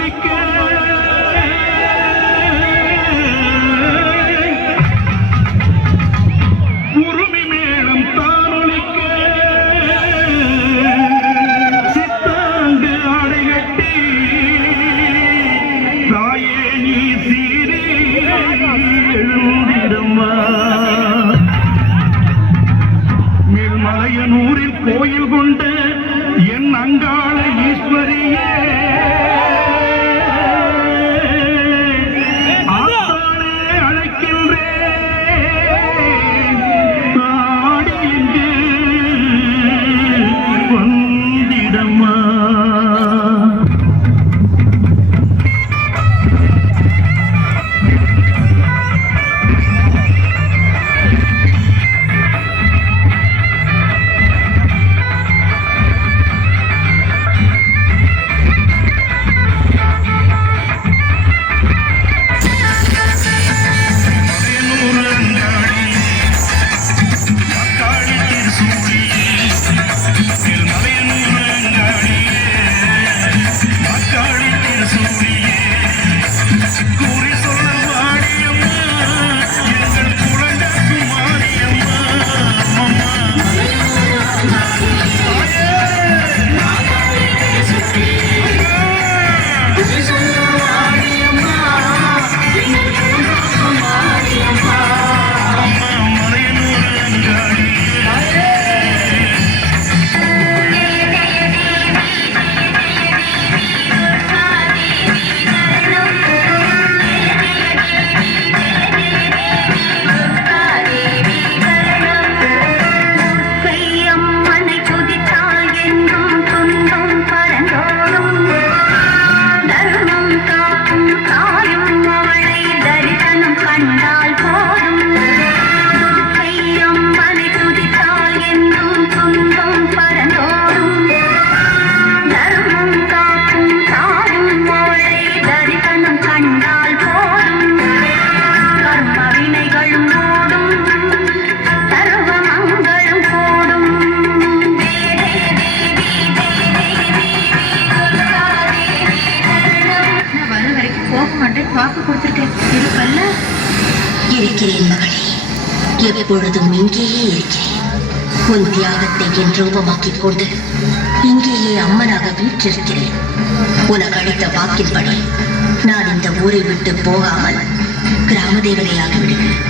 ஒலிக்க உருமி மேளம் தான் ஒலிக்க சித்தாங்கு ஆடை கட்டி தாயே நீ சீரி எழுந்திடம்மா. மேல்மலையனூரில் கோயில் கொண்ட என் அங்காள ஈஸ்வரியே ஆத்தாளே அழைக்கின்றேன் ஆடி இங்கு வந்திடம்மா. இருக்கிறேன் மகளே, எப்பொழுதும் இங்கேயே இருக்கிறேன். உன் தியாகத்தை என் ரூபமாக்கிக் கொண்டு இங்கேயே அம்மனாக வீற்றிருக்கிறேன். உனக்கு அளித்த வாக்கின்படி நான் இந்த ஊரை விட்டு போகாமல் கிராம தேவதையாகி விடுகிறேன்.